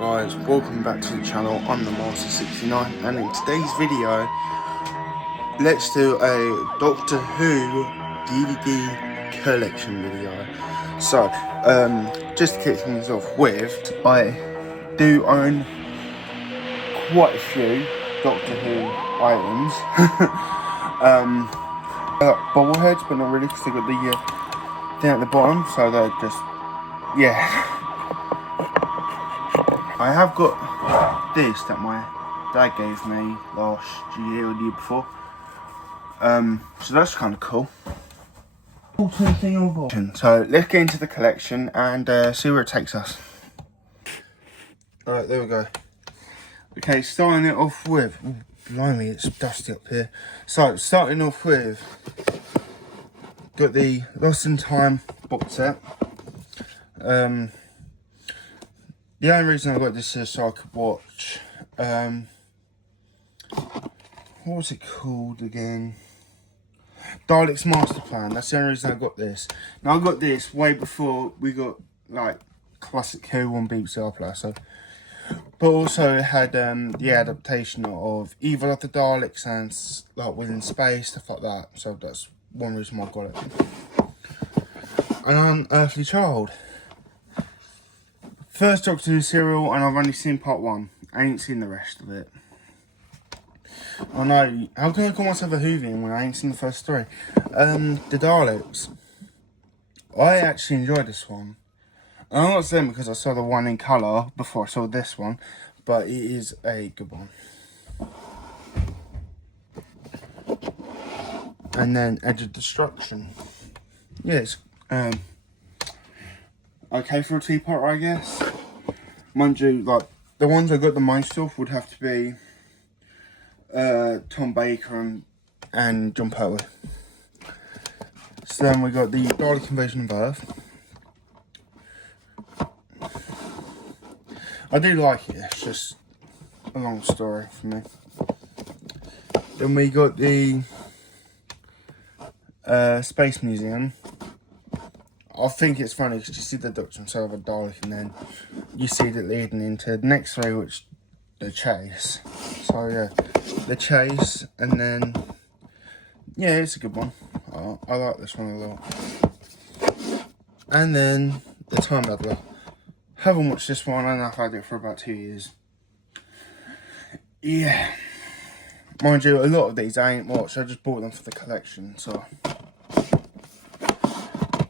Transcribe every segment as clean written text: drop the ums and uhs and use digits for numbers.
guys, welcome back to the channel. I'm the Master69 and in today's video let's do a Doctor Who DVD collection video. So just to kick things off with, I do own quite a few Doctor Who items. Bobbleheads, but not really, because they got the thing at the bottom, so they're just, yeah. I have got this that my dad gave me last year or the year before. So that's kind of cool. So let's get into the collection and see where it takes us. Alright, there we go. Okay, starting it off with, ooh, blimey, it's dusty up here. So starting off with, got the Lost in Time box set. The only reason I got this is so I could watch, what was it called again? Daleks Master Plan. That's the only reason I got this. Now I got this way before we got like classic Who on BBC iPlayer. So, but also it had the adaptation of Evil of the Daleks and like Within Space, stuff like that. So that's one reason why I got it. An Unearthly Child. First Doctor Who serial, and I've only seen part 1. I ain't seen the rest of it. I know, how can I call myself a Whovian when I ain't seen the first 3? The Daleks. I actually enjoyed this one. And I'm not saying because I saw the one in colour before I saw this one, but it is a good one. And then Edge of Destruction. Yes, okay for a teapot, I guess. Mind you, like, the ones I got the most of would have to be Tom Baker and John Pertwee. So then we got the Dalek Invasion of Earth. I do like it, it's just a long story for me. Then we got the Space Museum. I think it's funny because you see the Doctor himself, a Dalek, and then you see it leading into the next 3, which the Chase. So yeah, the Chase, and then yeah, it's a good one. I like this one a lot. And then the Time Meddler. Haven't watched this one, and I've had it for about 2 years. Yeah, mind you, a lot of these I ain't watched. I just bought them for the collection. So.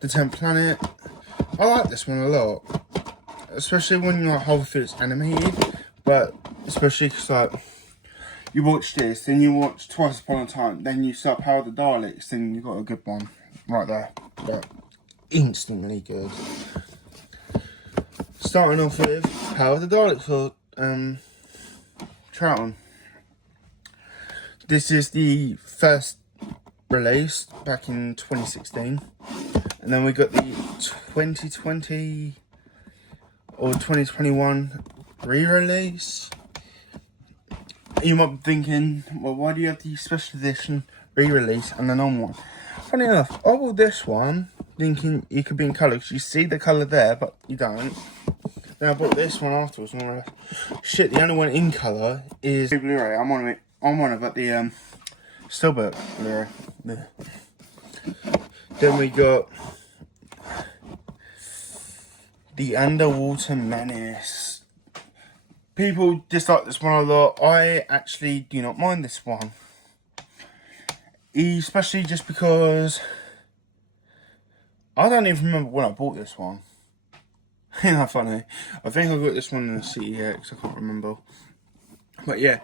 The 10th Planet. I like this one a lot, especially when you like halfway through it's animated, but especially because like you watch this, then you watch Twice Upon a Time, then you start Power of the Daleks, then you got a good one right there. But instantly good. Starting off with Power of the Daleks for Troughton. This is the first release back in 2016. And then we got the 2020 or 2021 re-release. You might be thinking, well, why do you have the special edition re-release and the normal one? Funny enough, I bought this one thinking it could be in colour, because you see the colour there, but you don't. Then I bought this one afterwards, and I realised, shit, the only one in colour is the Blu-ray. I'm on about the Steelbook Blu-ray. Yeah. Then we got the Underwater Menace. People dislike this one a lot. I actually do not mind this one. Especially just because I don't even remember when I bought this one. Isn't that funny? I think I got this one in the CEX, I can't remember. But yeah,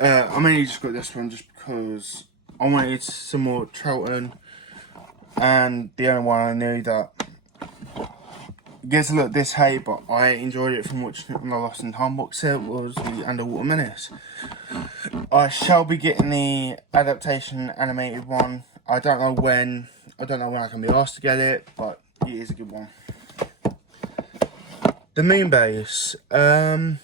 I mainly just got this one just because I wanted some more Troughton. And the only one I knew that gets a look this hate, but I enjoyed it from watching it on the Lost in Time box set, was the Underwater Menace. I shall be getting the adaptation animated one. I don't know when I can be asked to get it, but it is a good one. The Moonbase. In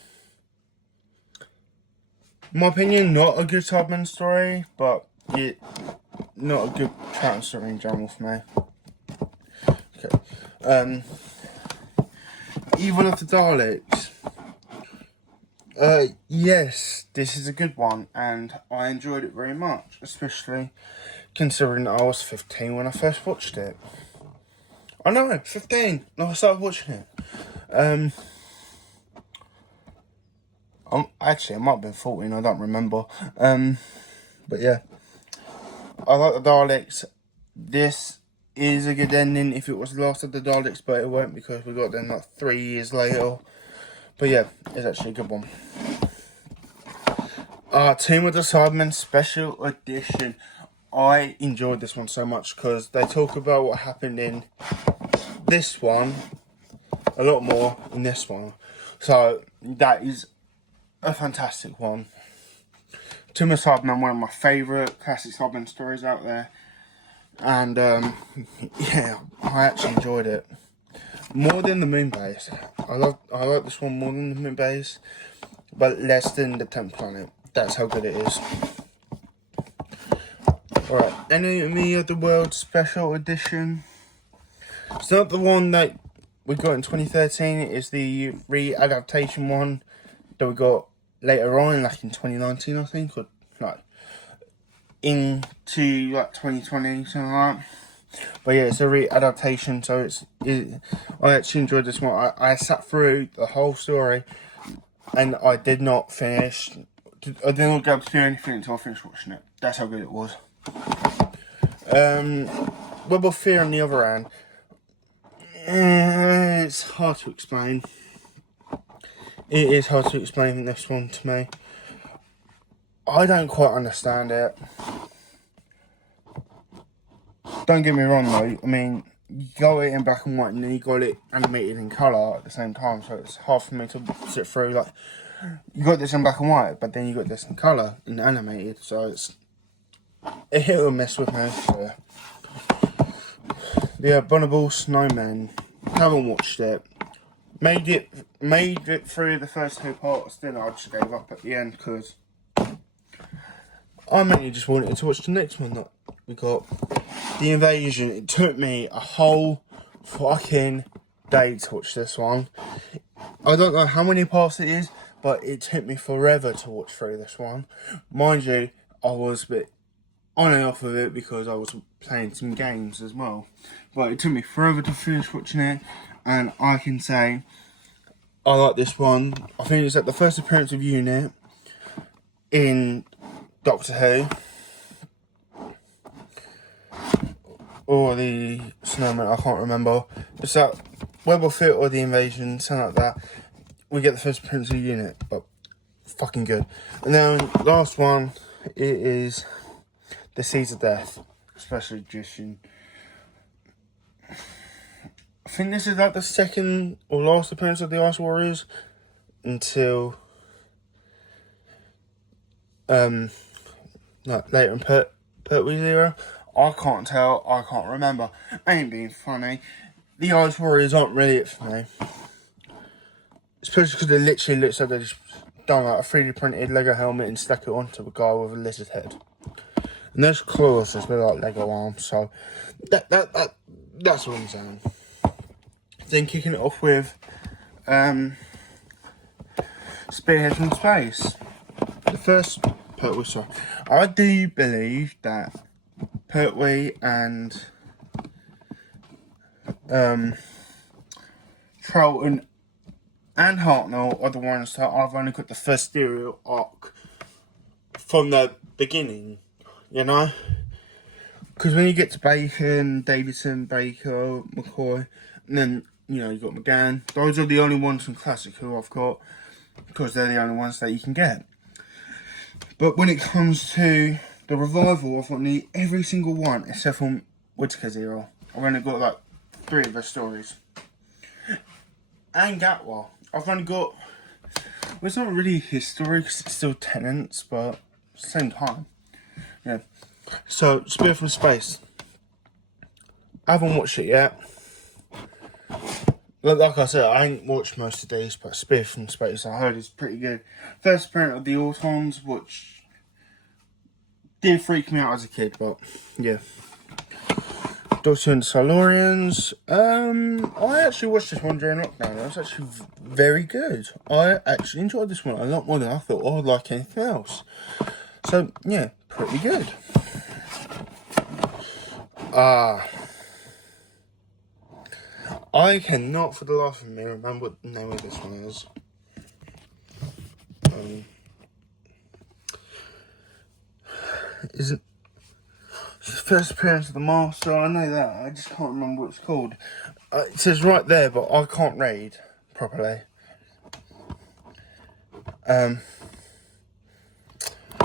my opinion, not a good Tubman story, but it not a good Troughton story in general for me. Okay. Evil of the Daleks. Yes, this is a good one, and I enjoyed it very much, especially considering I was 15 when I first watched it. I know, 15 when I started watching it. Actually, I might have been 14, I don't remember. But yeah, I like the Daleks. This is a good ending if it was the last of the Daleks, but it weren't because we got them like 3 years later. But yeah, it's actually a good one. Team of the Cybermen Special Edition. I enjoyed this one so much because they talk about what happened in this one a lot more in this one. So that is a fantastic one. Team of the Cybermen, one of my favourite classic Cybermen stories out there. And yeah, I actually enjoyed it. More than the Moon Base. I like this one more than the Moon Base, but less than the 10th Planet. That's how good it is. Alright, Enemy of the World Special Edition. It's not the one that we got in 2013. It is the re-adaptation one that we got later on, like in 2019, I think, or like into like 2020, something like that. But yeah, it's a re-adaptation, so I actually enjoyed this one. I sat through the whole story, and I did not finish. I did not get to do anything until I finished watching it. That's how good it was. Web of Fear on the other hand, it's hard to explain. It is hard to explain this one to me. I don't quite understand it. Don't get me wrong though, I mean, you got it in black and white and then you got it animated in colour at the same time, so it's hard for me to sit through. Like, you got this in black and white, but then you got this in colour and animated, so it's a hit or miss with me. So the Abominable Snowman, haven't watched it. Made it through the first 2 parts, then I just gave up at the end because I mainly just wanted to watch the next one that we got. The Invasion. It took me a whole fucking day to watch this one. I don't know how many parts it is, but it took me forever to watch through this one. Mind you, I was a bit on and off of it because I was playing some games as well. But it took me forever to finish watching it, and I can say I like this one. I think it's at the first appearance of UNIT in Doctor Who. Or the Snowman, I can't remember. It's that Web of Fear or the Invasion, something like that. We get the first appearance of UNIT, but fucking good. And then last one, it is the Seeds of Death Special Edition. I think this is like the second or last appearance of the Ice Warriors until like later in Pertwee's era. I can't tell, I can't remember. I ain't being funny. The Ice Warriors aren't really it for me. Especially because it literally looks like they just done like a 3D printed Lego helmet and stuck it onto a guy with a lizard head. And those claws just look like Lego arms, so that's what I'm saying. Then kicking it off with Spearhead from Space. The first Pertwee, sorry. I do believe that Pertwee and Charlton and Hartnell are the ones that I've only got the first stereo arc from the beginning, you know? Because when you get to Bacon, Davidson, Baker, McCoy, and then, you know, you got McGann, those are the only ones from Classic who I've got, because they're the only ones that you can get. But when it comes to the revival, I've got nearly every single one except from Whittaker's era. I've only got like 3 of their stories. And Gatwa. I've only got, well, it's not really his story because it's still Tenants, but at the same time. Yeah. So, Spear from Space. I haven't watched it yet. Like I said, I ain't watched most of these, but Spear from Space I heard is pretty good. First appearance of the Autons, which did freak me out as a kid, but yeah. Doctor and Silurians. I actually watched this one during lockdown. It was actually very good. I actually enjoyed this one a lot more than I thought I would like anything else. So yeah, pretty good. I cannot for the life of me remember what the name of this one is. Isn't the first appearance of the Master? I know that. I just can't remember what it's called. It says right there, but I can't read properly.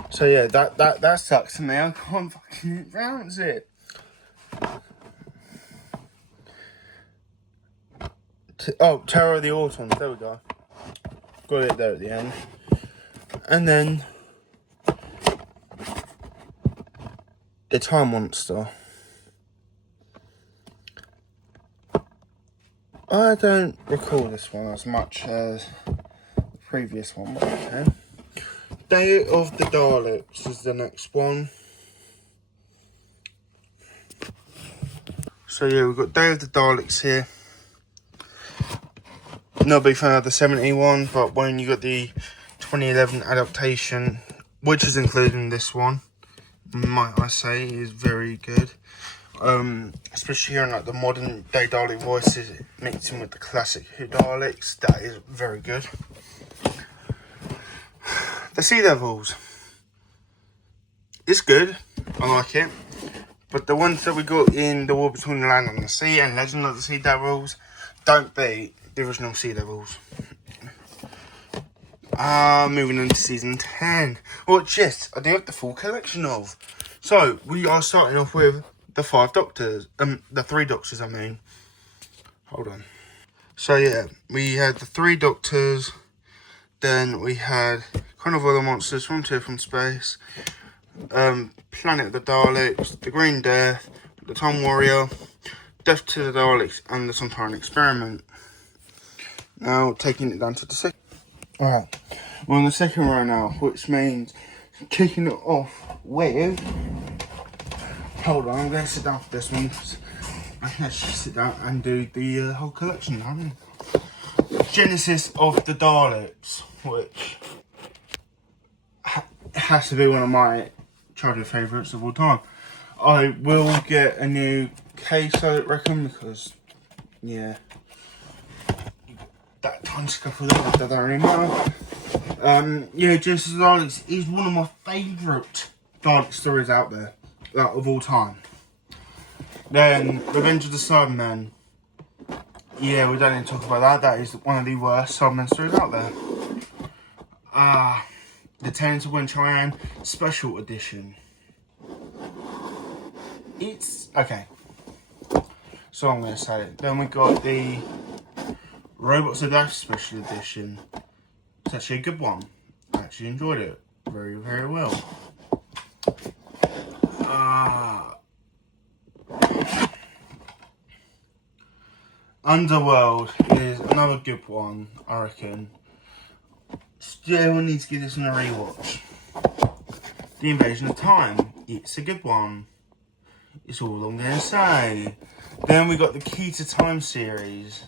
So yeah, that sucks to me. I can't fucking pronounce it. Terror of the Autons. There we go. Got it there at the end. And then the Time Monster. I don't recall this one as much as the previous one, but okay. Day of the Daleks is the next one. So yeah, we've got Day of the Daleks here. No big fan of the 71, but when you got the 2011 adaptation, which is included in this one, might I say, is very good. Especially hearing like the modern day Dalek voices mixing with the classic Who Daleks, that is very good. The Sea Devils, it's good, I like it, but the ones that we got in The War Between the Land and the Sea and Legend of the Sea Devils don't beat the original Sea Devils. Moving into season 10, which yes, I do have the full collection of. So we are starting off with the 5 Doctors, the 3 Doctors I mean. Hold on. So yeah, we had the 3 Doctors, then we had kind of other monsters from Two from Space, Planet of the Daleks, the Green Death, the Time Warrior, Death to the Daleks, and the Sontaran Experiment. Now taking it down to the second. Alright, we're on the second row now, which means kicking it off with. Hold on, I'm going to sit down for this one because I can actually sit down and do the whole collection now. Genesis of the Daleks, which has to be one of my childhood favourites of all time. I will get a new case, I reckon, because, yeah, that time scuffle that don't really matter. Yeah, Genesis of the Daleks is one of my favourite Dalek stories out there, like, of all time. Then, Revenge of the Cybermen. Yeah, we don't need to talk about that. That is one of the worst Cybermen stories out there. The Tenants of Wen-Chiang Special Edition. It's okay. So I'm going to say it. Then we got the Robots of Dash Special Edition. It's actually a good one. I actually enjoyed it very, very well. Underworld is another good one, I reckon. Still need to give this one a rewatch. The Invasion of Time, it's a good one. It's all I'm going to say. Then we got the Key to Time series.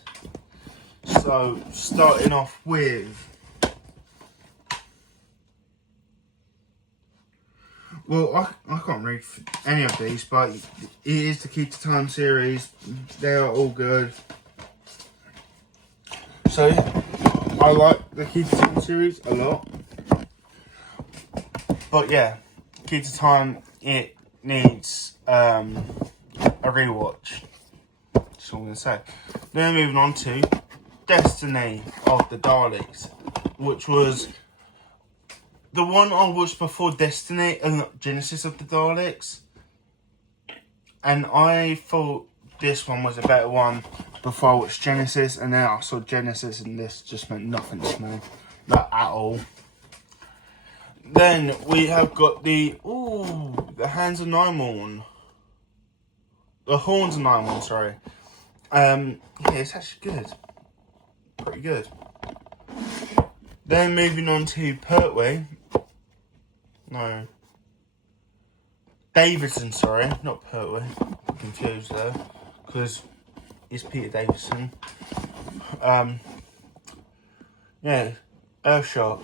So, starting off with... Well, I can't read any of these, but it is the Key to Time series. They are all good. So, I like the Key to Time series a lot. But yeah, Key to Time, it needs a rewatch. That's all I'm going to say. Then moving on to Destiny of the Daleks, which was the one I watched before Destiny and Genesis of the Daleks. And I thought this one was a better one before I watched Genesis, and then I saw Genesis and this just meant nothing to me. Not at all. Then we have got the Hands of Nimon. The Horns of Nimon, sorry. Yeah, it's actually good. Pretty good. Then moving on to Pertwee. No. Davison, sorry, not Pertwee. I'm confused there, because it's Peter Davison. Yeah, Earthshock.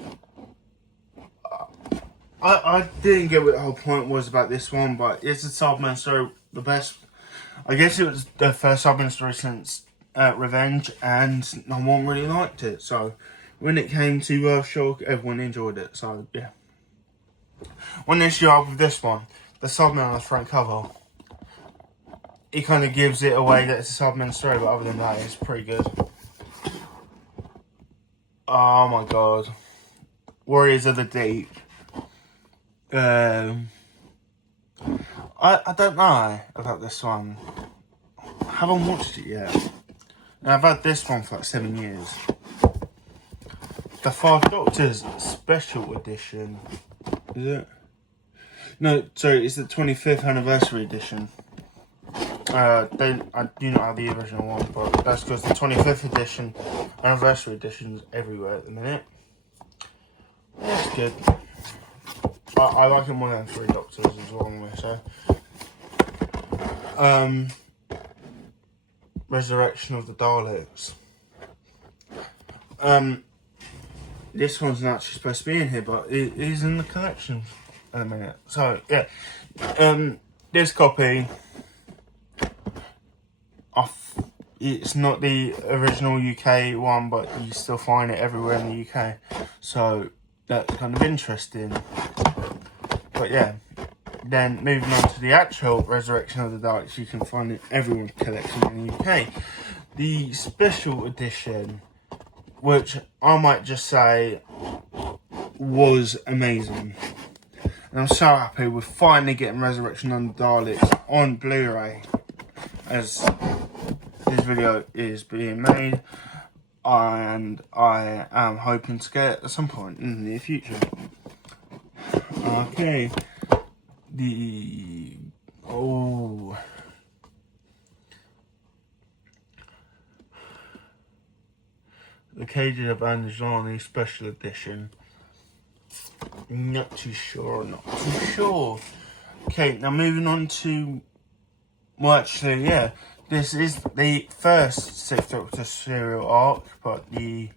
I didn't get what the whole point was about this one, but it's a Cyberman story, the best. I guess it was the first Cyberman story since Revenge, and no one really liked it. So when it came to Earthshock, everyone enjoyed it. So yeah. One issue I have with this one, the Cyberman on the front cover, it kind of gives it away that it's a Cyberman story, but other than that, it's pretty good. Oh my god. Warriors of the Deep. I don't know about this one. I haven't watched it yet. And I've had this one for like 7 years. The Five Doctors Special Edition. Is it? No, sorry, it's the 25th anniversary edition. I do not have the original one, but that's because the 25th edition, anniversary edition's everywhere at the minute. That's good. I like it more than Three Doctors as well, I'm gonna say. Resurrection of the Daleks. This one's not actually supposed to be in here, but it is in the collection at the minute. So yeah, this copy, it's not the original UK one, but you still find it everywhere in the UK. So that's kind of interesting. But yeah, then moving on to the actual Resurrection of the Daleks, you can find it everyone's collection in the UK. The special edition, which I might just say was amazing. And I'm so happy we're finally getting Resurrection of the Daleks on Blu-ray, as this video is being made, and I am hoping to get it at some point in the near future. Okay, the Cages of Anjani Special Edition. Not too sure. Okay, now moving on to, well, actually, yeah, this is the first Sixth Doctor serial arc, but the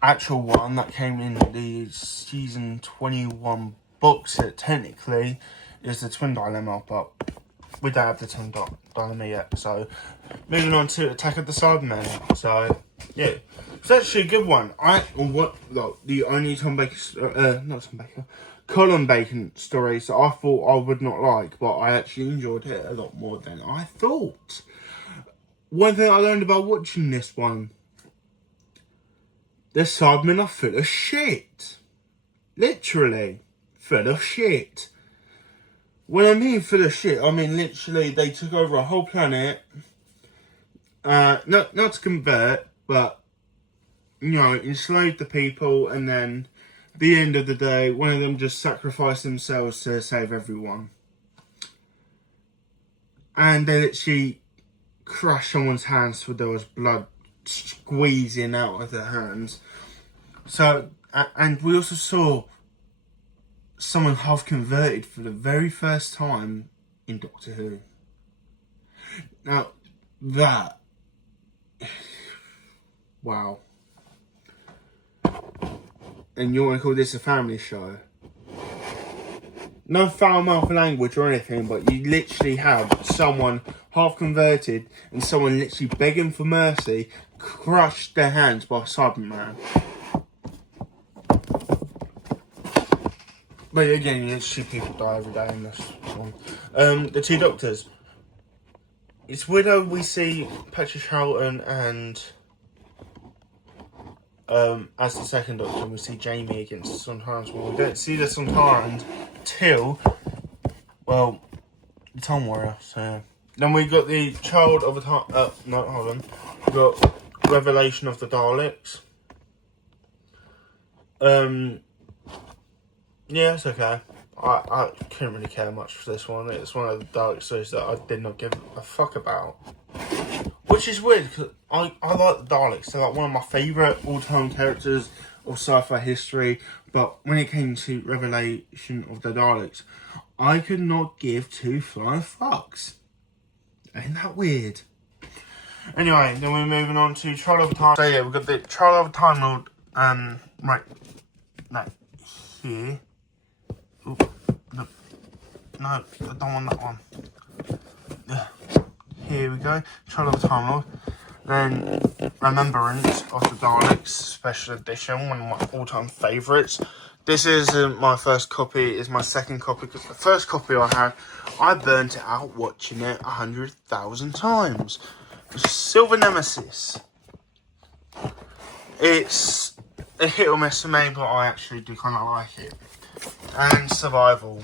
actual one that came in the season 21 box set technically is the Twin Dilemma, but we don't have the Twin Dilemma yet. So moving on to Attack of the Cybermen. So yeah, it's actually a good one. The only Colin Bacon stories that I thought I would not like, but I actually enjoyed it a lot more than I thought. One thing I learned about watching this one, the Cybermen are full of shit. Literally, full of shit. When I mean full of shit, I mean literally they took over a whole planet. Not to convert, but, you know, enslaved the people, and then at the end of the day, one of them just sacrificed themselves to save everyone. And they literally crushed someone's hands so there was blood squeezing out of their hands. So, and we also saw someone half converted for the very first time in Doctor Who. Now, that, wow. And you want to call this a family show? No foul mouth language or anything, but you literally have someone half converted and someone literally begging for mercy crushed their hands by Cyberman. But again, you see people die every day in this one. The Two Doctors. It's weird how we see Patrick Charlton and as the second Doctor, we see Jamie against the Sontarans. Well, we don't see the Sontarans till, well, the Time Warrior. So yeah. Then we got the Child of the Time. No, hold on. We got Revelation of the Daleks. Yeah, it's okay. I couldn't really care much for this one. It's one of the Dalek stories that I did not give a fuck about. Which is weird, because I like the Daleks. They're like one of my favourite all-time characters or sci-fi history, but when it came to Revelation of the Daleks, I could not give two flying fucks. Ain't that weird? Anyway, then we're moving on to Trial of Time. So yeah, we've got the Trial of Time Lord, right here. Ooh, no, I don't want that one. Yeah. Here we go, Trial of the Time Lord. Then Remembrance of the Daleks Special Edition, one of my all-time favourites. This isn't my first copy, it's my second copy, because the first copy I had, I burnt it out watching it 100,000 times. It's Silver Nemesis. It's a hit or miss for me, but I actually do kind of like it. And Survival.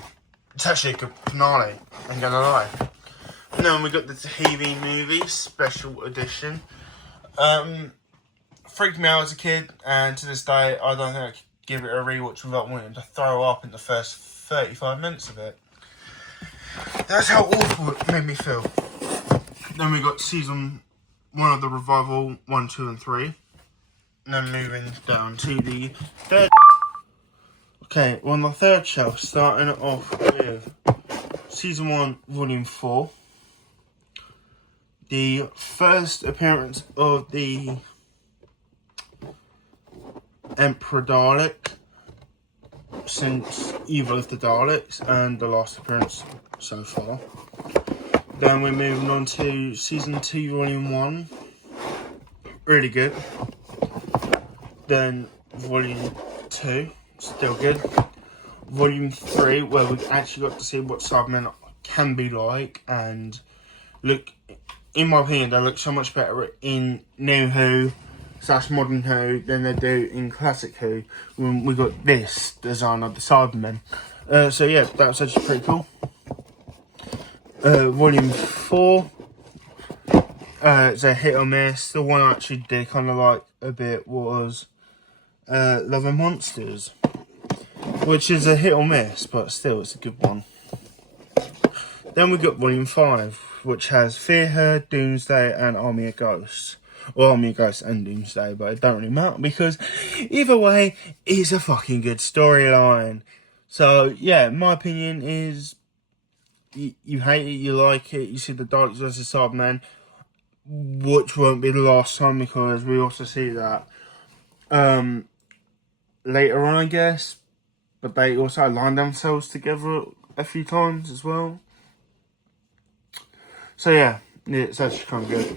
It's actually a good finale, I'm gonna lie. And then we got the Tahiti movie special edition. Freaked me out as a kid, and to this day I don't think I could give it a rewatch without wanting to throw up in the first 35 minutes of it. That's how awful it made me feel. Then we got season 1 of the Revival, 1, 2 and 3. And then moving down to the third. Okay, on the third shelf, starting off with season 1, volume 4. The first appearance of the Emperor Dalek since Evil of the Daleks, and the last appearance so far. Then we're moving on to season 2, volume 1. Really good. Then volume 2, still good. Volume 3, where we actually got to see what Cybermen can be like, and look, in my opinion, they look so much better in New Who / Modern Who than they do in Classic Who, when we got this design of the Cybermen. So yeah, that was actually pretty cool. Volume 4, it's a hit or miss. The one I actually did kind of like a bit was Love and Monsters, which is a hit or miss, but still it's a good one. Then we got volume 5, which has Fear Her, Doomsday and Army of Ghosts. Well, Army of Ghosts and Doomsday, but it don't really matter because either way, it's a fucking good storyline. So yeah, my opinion is you hate it, you like it, you see the Daleks vs Cybermen, which won't be the last time because we also see that later on, I guess, but they also align themselves together a few times as well. So yeah, it's actually kind of good.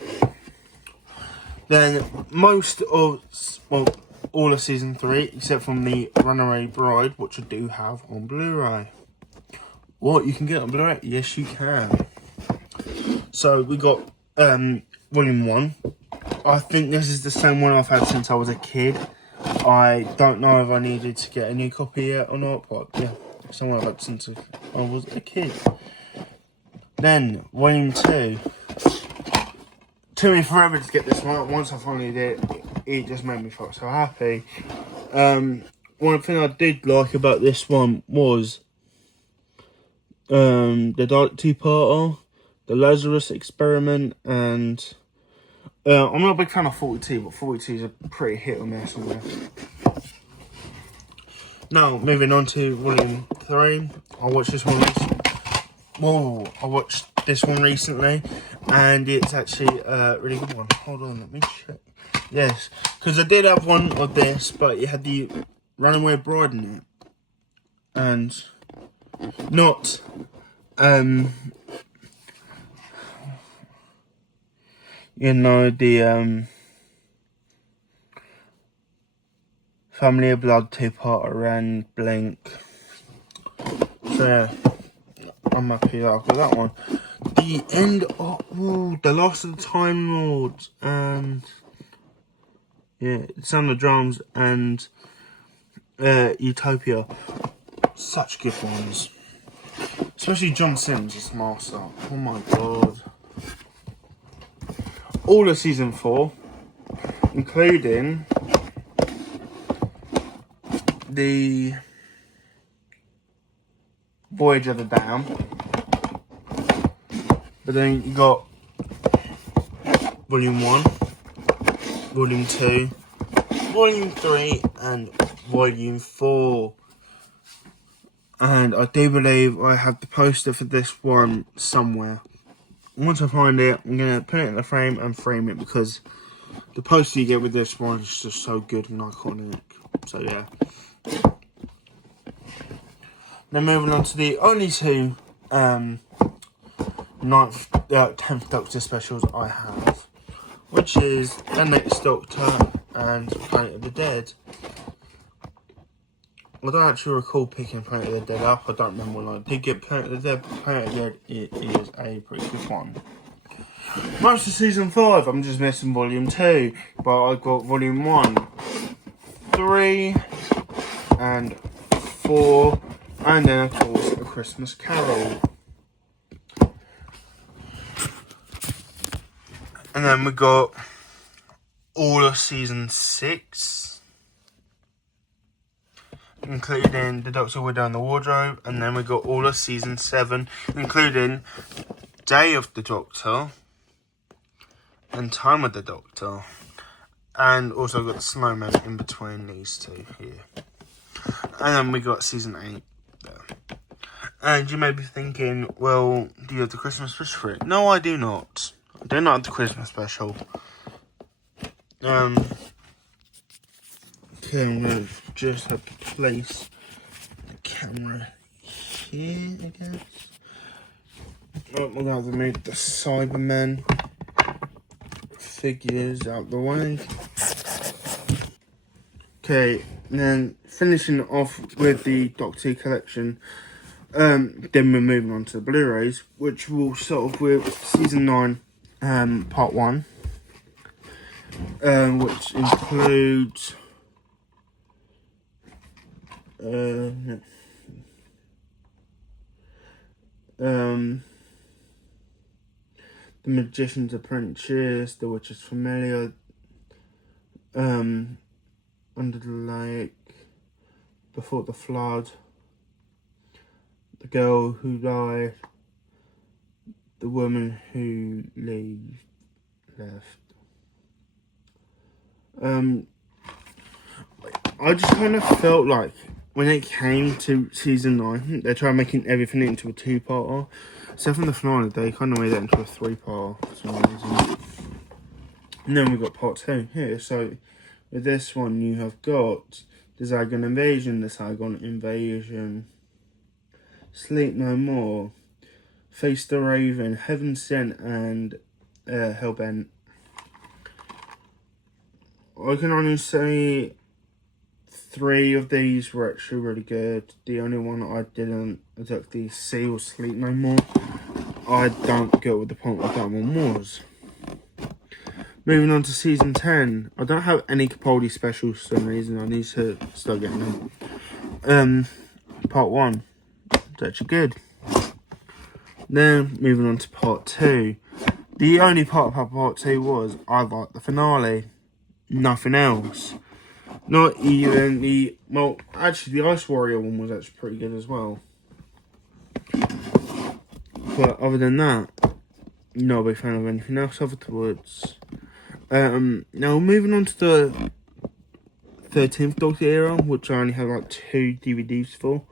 Then most of, well, all of season 3, except from the Runaway Bride, which I do have on Blu-ray. What, you can get on Blu-ray? Yes, you can. So we got volume 1. I think this is the same one I've had since I was a kid. I don't know if I needed to get a new copy yet or not, but yeah, it's someone I've had since I was a kid. Then, volume 2. Took me forever to get this one. Once I finally did, it just made me feel so happy. One thing I did like about this one was the Dalek 2-parter, the Lazarus Experiment, and I'm not a big fan of 42, but 42 is a pretty hit or miss on this. Now, moving on to volume 3. I watched this one recently, and it's actually a really good one. Hold on, let me check. Yes, because I did have one of this, but it had the Runaway Bride in it, and not you know, the Family of Blood 2-parter and Blink. So yeah, I'm happy that I've got that one. The end of The Last of the Time Lords, and yeah, Sound of Drums and Utopia. Such good ones. Especially John Sims as Master. Oh my god. All of season 4, including the Voyage of the Dam. But then you got volume 1, volume 2, Volume 3 and Volume 4. And I do believe I have the poster for this one somewhere. Once I find it, I'm going to put it in the frame and frame it, because the poster you get with this one is just so good and iconic. So yeah. Then moving on to the only two 10th Doctor specials I have, which is The Next Doctor and Planet of the Dead. I don't actually recall picking Planet of the Dead up. I don't remember when I did get Planet of the Dead. Planet of the Dead is a pretty good one. Most of season 5, I'm just missing volume 2, but I got volume 1, 3, and 4, and then of course A Christmas Carol. And then we got all of season 6, including The Doctor We're Down the Wardrobe, and then we got all of season 7, including Day of the Doctor and Time of the Doctor, and also got the Snowman in between these two here. And then we got season 8 there. And you may be thinking, well, do you have the Christmas special for it? No, I do not. I do not have the Christmas special. Okay, I'm going to just have to place the camera here, I guess. Oh, we're going to have to move the Cybermen figures out the way. Okay, then finishing off with the Doctor Who collection, then we're moving on to the Blu-rays, which will start off with season 9, part 1, which includes The Magician's Apprentice, The Witch's Familiar, Under the Lake, Before the Flood, The Girl Who Died, The Woman Who Left. I just kind of felt like when it came to season 9, they tried making everything into a 2-parter. So from the finale, they kind of made it into a 3-parter for some reason. And then we got part 2 here. So with this one, you have got the Zygon Invasion, Sleep No More, Face the Raven, Heaven Sent, and Hellbent. I can only say 3 of these were actually really good. The only one I didn't exactly see was Sleep No More. I don't get what the point of that one was. Moving on to season 10. I don't have any Capaldi specials for some reason. I need to start getting them. Part 1. It's actually good. Then moving on to part 2. The only part of part 2 was I liked the finale. Nothing else. Not even the... Well, actually the Ice Warrior one was actually pretty good as well. But other than that, not a big fan of anything else afterwards. Now moving on to the 13th Doctor era, which I only have like 2 DVDs for.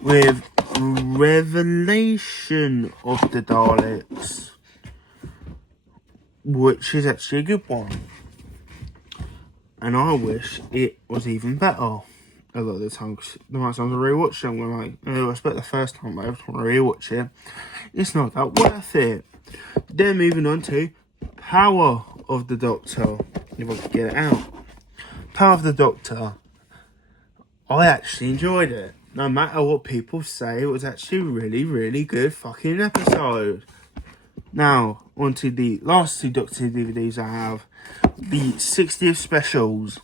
With Revelation of the Daleks, which is actually a good one. And I wish it was even better. A lot of the times, the amount of times I rewatch it, I'm like, I expect the first time, but every time I rewatch it, it's not that worth it. Then moving on to Power of the Doctor. If I could get it out. Power of the Doctor. I actually enjoyed it. No matter what people say, it was actually a really, really good fucking episode. Now, on to the last 2 Doctor Who DVDs I have. The 60th specials.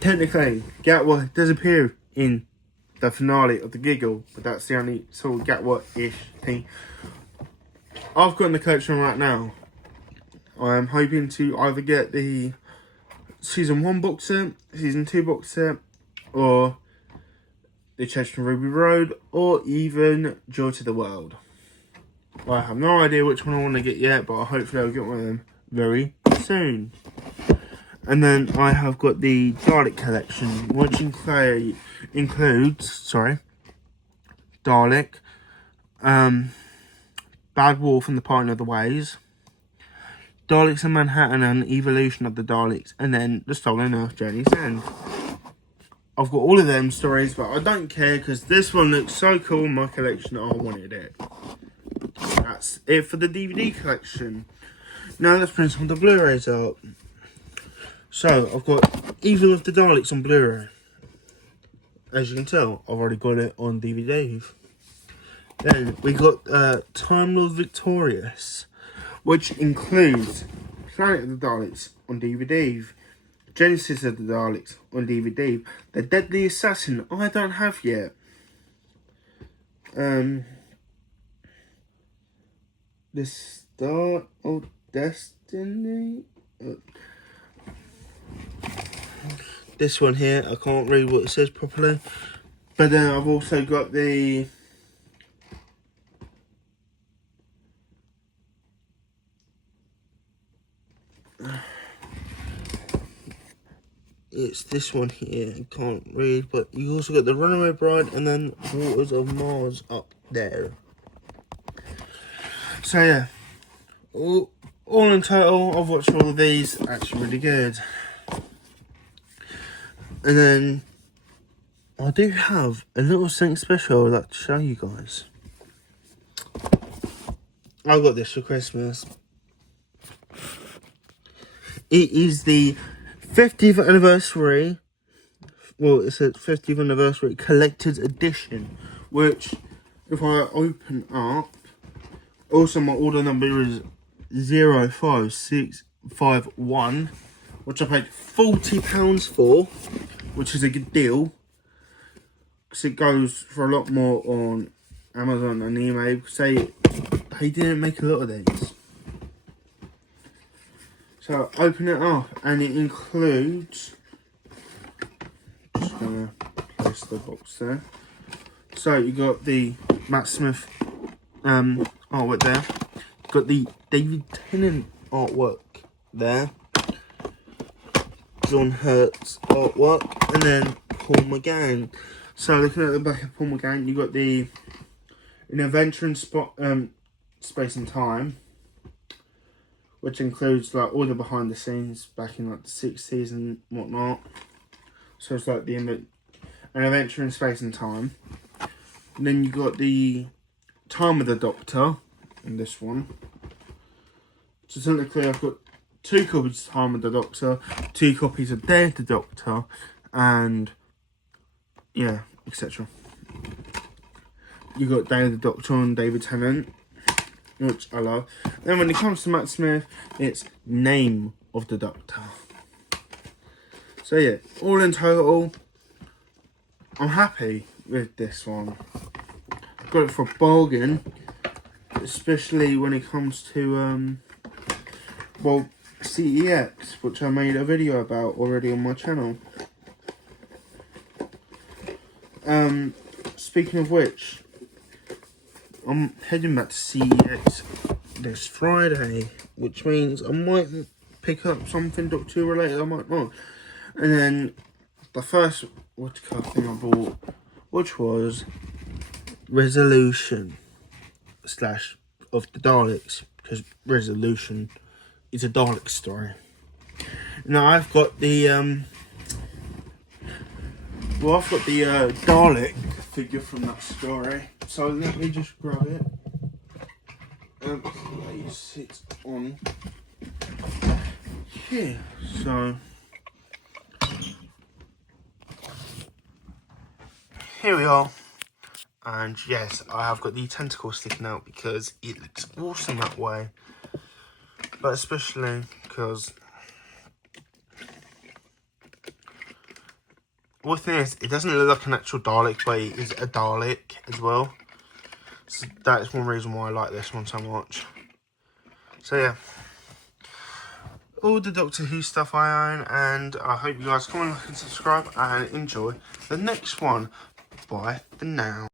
Technically, Gatwa does appear in the finale of The Giggle, but that's the only sort of Gatwa-ish thing I've got in the collection right now. I am hoping to either get the season 1 box set, season 2 box set, or the Chase from Ruby Road, or even Joy to the World. I have no idea which one I want to get yet, but hopefully I'll get one of them very soon. And then I have got the Dalek collection, which includes Dalek, Bad Wolf and the Parting of the Ways, Daleks in Manhattan and Evolution of the Daleks, and then The Stolen Earth Journey's End. I've got all of them stories, but I don't care because this one looks so cool in my collection that I wanted it. That's it for the DVD collection. Now let's bring some of the Blu-rays up. So I've got Evil of the Daleks on Blu-ray. As you can tell, I've already got it on DVD. Then we got Time Lord Victorious, which includes Planet of the Daleks on DVD, Genesis of the Daleks on DVD, The Deadly Assassin I don't have yet, The Star of Destiny, this one here, I can't read what it says properly, but then I've also got the it's this one here, I can't read, but you also got the Runaway Bride and then Waters of Mars up there. So yeah, all in total, I've watched all of these, actually really good. And then I do have a little something special I'd like to show you guys. I got this for Christmas. It is the 50th anniversary, well, it's a 50th anniversary collector's edition, which if I open up, also my order number is 05651, which I paid £40 for, which is a good deal, because it goes for a lot more on Amazon and eBay, because they didn't make a lot of these. So open it up, and it includes, just gonna place the box there. So you got the Matt Smith artwork there. You've got the David Tennant artwork there. John Hurt's artwork, and then Paul McGann. So looking at the back of Paul McGann, you got the An Adventure in Space and Time, which includes like all the behind the scenes back in like the 60s and whatnot. So it's like An Adventure in Space and Time. And then you got the Time of the Doctor in this one. So technically I've got 2 copies of Time of the Doctor, 2 copies of Day of the Doctor, and yeah, etc. You got Day of the Doctor and David Tennant, which I love. Then when it comes to Matt Smith, it's Name of the Doctor. So yeah, all in total, I'm happy with this one. Got it for a bargain, especially when it comes to well, CEX, which I made a video about already on my channel. Speaking of which, I'm heading back to CEX this Friday, which means I might pick up something Doctor Who related, I might not. And then the first Woodcut thing I bought, which was Resolution / of the Daleks, because Resolution is a Dalek story. Now I've got the Dalek figure from that story. So let me just grab it. Place it on here. So here we are. And yes, I have got the tentacle sticking out because it looks awesome that way. But especially because with this, it doesn't look like an actual Dalek, but it is a Dalek as well. So that is one reason why I like this one so much. So yeah, all the Doctor Who stuff I own, and I hope you guys come and like and subscribe and enjoy the next one. Bye for now.